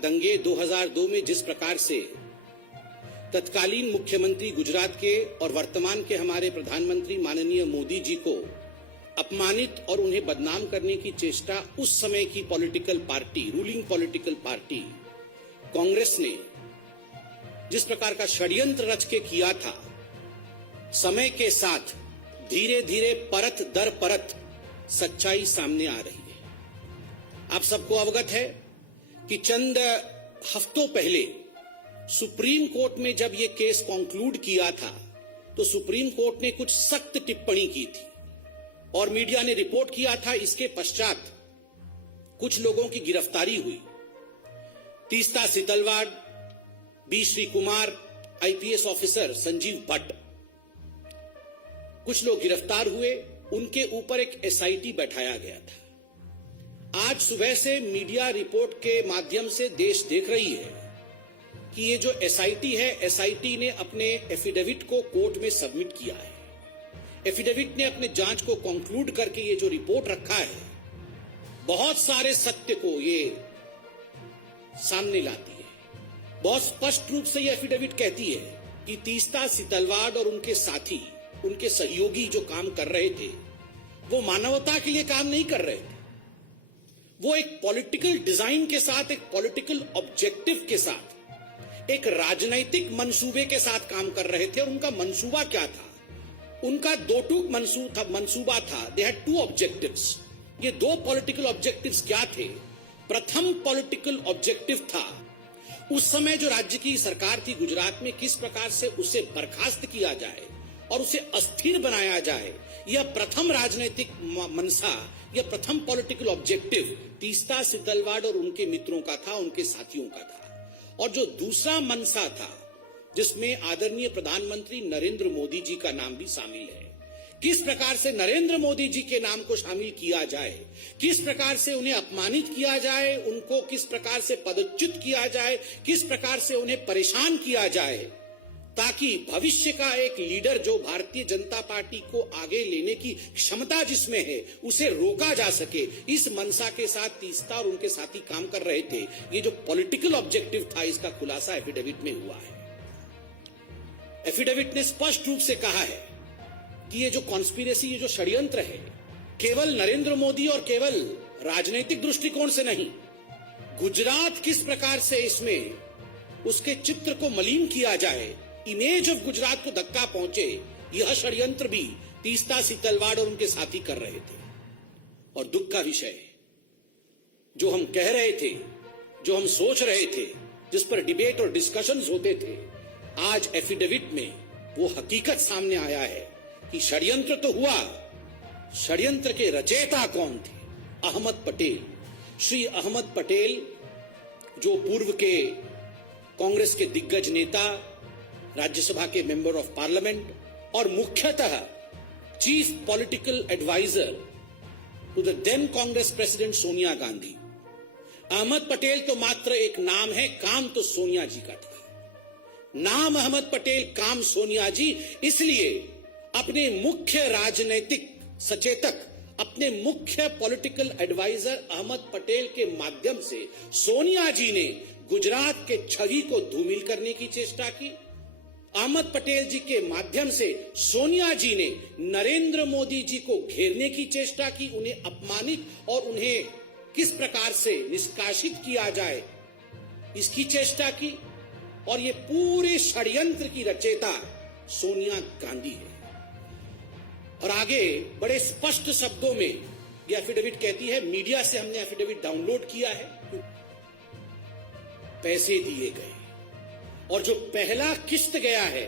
दंगे 2002 में जिस प्रकार से तत्कालीन मुख्यमंत्री गुजरात के और वर्तमान के हमारे प्रधानमंत्री माननीय मोदी जी को अपमानित और उन्हें बदनाम करने की चेष्टा उस समय की political party, ruling political party Congress ने जिस प्रकार का षड्यंत्र रच के किया था, समय के साथ धीरे धीरे परत दर परत सच्चाई सामने आ रही है। आप सबको अवगत है कि चंद हफ्तों पहले सुप्रीम कोर्ट में जब यह केस कंक्लूड किया था तो सुप्रीम कोर्ट ने कुछ सख्त टिप्पणी की थी और मीडिया ने रिपोर्ट किया था। इसके पश्चात कुछ लोगों की गिरफ्तारी हुई। Teesta Setalvad, B Sreekumar, IPS officer Sanjiv Bhatt, कुछ लोग गिरफ्तार हुए। उनके ऊपर एक एसआईटी बैठाया गया था। आज सुबह से मीडिया रिपोर्ट के माध्यम से देश देख रही है कि ये जो एसआईटी है, एसआईटी ने अपने एफिडेविट को कोर्ट में सबमिट किया है। एफिडेविट ने अपने जांच को कंक्लूड करके ये जो रिपोर्ट रखा है, बहुत सारे सत्य को ये सामने लाती है। बहुत स्पष्ट रूप से ये एफिडेविट कहती है कि तीस्ता सितलवाड़ और उनके साथी, उनके सहयोगी जो काम कर रहे थे, वो मानवता के लिए काम नहीं कर रहे थे। वो एक पॉलिटिकल डिजाइन के साथ, एक पॉलिटिकल ऑब्जेक्टिव के साथ, एक राजनैतिक मंसूबे के साथ काम कर रहे थे। और उनका मंसूबा क्या था? उनका दो टूक मंसूबा था। They had to objectives. ये दो पॉलिटिकल ऑब्जेक्टिव्स क्या थे? प्रथम पॉलिटिकल ऑब्जेक्टिव था उस समय जो राज्य की सरकार थी गुजरात में, किस प्रकार से उसे बर्खास्त किया जाए और उसे अस्थिर बनाया जाए। यह प्रथम राजनीतिक मनसा, यह प्रथम पॉलिटिकल ऑब्जेक्टिव तीस्ता सितलवाड़ और उनके मित्रों का था, उनके साथियों का था। और जो दूसरा मनसा था, जिसमें आदरणीय प्रधानमंत्री नरेंद्र मोदी जी का नाम भी शामिल है, किस प्रकार से नरेंद्र मोदी जी के नाम को शामिल किया जाए, किस प्रकार से उन्हें अपमानित किया जाए, उनको किस प्रकार से पदच्युत किया जाए, किस प्रकार से उन्हें परेशान किया जाए, ताकि भविष्य का एक लीडर जो भारतीय जनता पार्टी को आगे लेने की क्षमता जिसमें है, उसे रोका जा सके। इस मनसा के साथ तीस्ता और उनके साथी काम कर रहे थे। ये जो पॉलिटिकल ऑब्जेक्टिव था, इसका खुलासा एफिडेविट में हुआ है। एफिडेविट ने स्पष्ट रूप से कहा है कि ये जो कॉन्स्पिरेसी, ये जो षड्यंत्र है, केवल नरेंद्र मोदी और केवल राजनीतिक दृष्टिकोण से नहीं, गुजरात किस प्रकार से इसमें उसके चित्र को मलिन किया जाए, इमेज ऑफ गुजरात को धक्का पहुंचे, यह षड्यंत्र भी तीस्ता सितलवाड़ और उनके साथी कर रहे थे। और दुख का विषय, जो हम कह रहे थे, जो हम सोच रहे थे, जिस पर डिबेट और डिस्कशंस होते थे, आज एफिडेविट में वो हकीकत सामने आया है कि षड्यंत्र तो हुआ, षड्यंत्र के रचयिता कौन थे? अहमद पटेल। श्री अहमद पटेल, जो पूर्व के कांग्रेस के दिग्गज नेता, राज्यसभा के मेंबर ऑफ पार्लियामेंट और मुख्यतः chief political adviser to the then Congress president Sonia Gandhi. Ahmed Patel तो मात्र एक नाम है, काम तो सोनिया जी का था। नाम अहमद पटेल, काम सोनिया जी। इसलिए अपने मुख्य राजनीतिक सचेतक, अपने मुख्य पॉलिटिकल एडवाइजर अहमद पटेल के माध्यम से सोनिया जी ने गुजरात के छवि को धूमिल करने की चेष्टा की। अहमद पटेल जी के माध्यम से सोनिया जी ने नरेंद्र मोदी जी को घेरने की चेष्टा की, उन्हें अपमानित और उन्हें किस प्रकार से निष्कासित किया जाए, इसकी चेष्टा की। और ये पूरे षड्यंत्र की रचयिता सोनिया गांधी है। और आगे बड़े स्पष्ट शब्दों में ये एफिडेविट कहती है, मीडिया से हमने एफिडेविट डाउनलोड किया है, पैसे दिए गए और जो पहला किस्त गया है,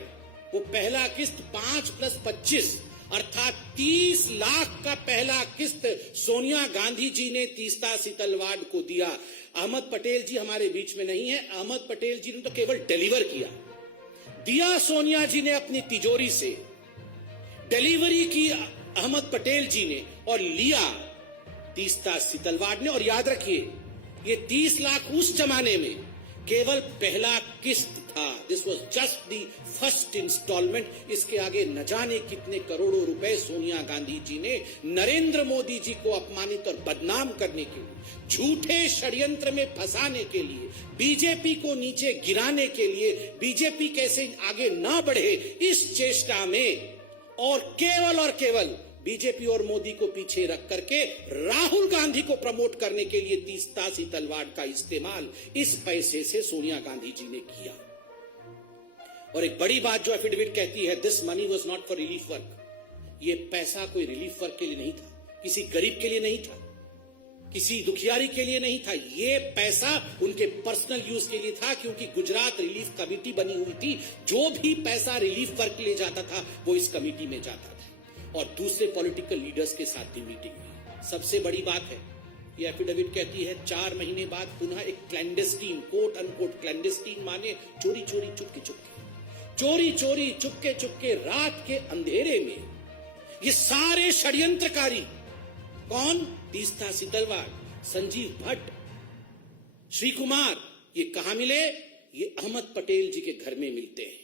वो पहला किस्त 5+25 अर्थात 30 लाख का पहला किस्त सोनिया गांधी जी ने तीस्ता सितलवाड़ को दिया। अहमद पटेल जी हमारे बीच में नहीं है। अहमद पटेल जी ने तो केवल डिलीवर किया, दिया सोनिया जी ने अपनी तिजोरी से, डिलीवरी की अहमद पटेल जी ने और लिया तीस्ता सितलवाड़ ने। और याद रखिए, ये 30 लाख उस जमाने में केवल पहला किस्त था। This was just the first installment. इसके आगे न जाने कितने करोड़ों रुपए सोनिया गांधी जी ने नरेंद्र मोदी जी को अपमानित और बदनाम करने के लिए, झूठे षड्यंत्र में फंसाने के लिए, बीजेपी को नीचे गिराने के लिए, बीजेपी कैसे आगे ना बढ़े इस चेष्टा में, और केवल बीजेपी और मोदी को पीछे रख करके राहुल गांधी को प्रमोट करने के लिए तीस-तासी तलवार का इस्तेमाल इस पैसे से सोनिया गांधी जी ने किया। और एक बड़ी बात जो एफिडेविट कहती है, this money was not for relief work. ये पैसा कोई रिलीफ वर्क के लिए नहीं था, किसी गरीब के लिए नहीं था, किसी दुखियारी के लिए नहीं था। ये पैसा उनके पर्सनल यूज के लिए था, क्योंकि गुजरात रिलीफ कमेटी बनी हुई थी। जो भी पैसा रिलीफ वर्क के लिए जाता था वो इस कमेटी में जाता था, और दूसरे पॉलिटिकल लीडर्स के साथ भी मीटिंग हुई। सबसे बड़ी बात है, ये एफिडेविट कहती है 4 महीने बाद पुनः एक क्लैंडेस्टीन, कोट अनकोट क्लैंडेस्टीन माने चोरी चोरी चुपके चुपके रात के अंधेरे में ये सारे षड्यंत्रकारी, कौन? तीस्ता तलवार, संजीव भट्ट, श्री कुमार, ये कहां मिले? ये अहमद पटेल जी के घर में मिलते हैं,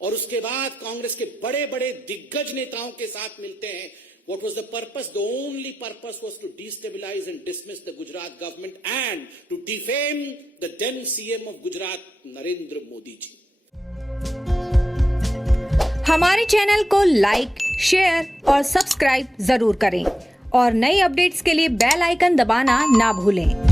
और उसके बाद कांग्रेस के बड़े बड़े दिग्गज नेताओं के साथ मिलते हैं। What was the purpose? The only purpose was to destabilize and dismiss the Gujarat government and to defame the then CM of Gujarat, Narendra Modi ji. हमारे चैनल को लाइक, शेयर और सब्सक्राइब जरूर करें और नई अपडेट्स के लिए बेल आइकन दबाना ना भूलें।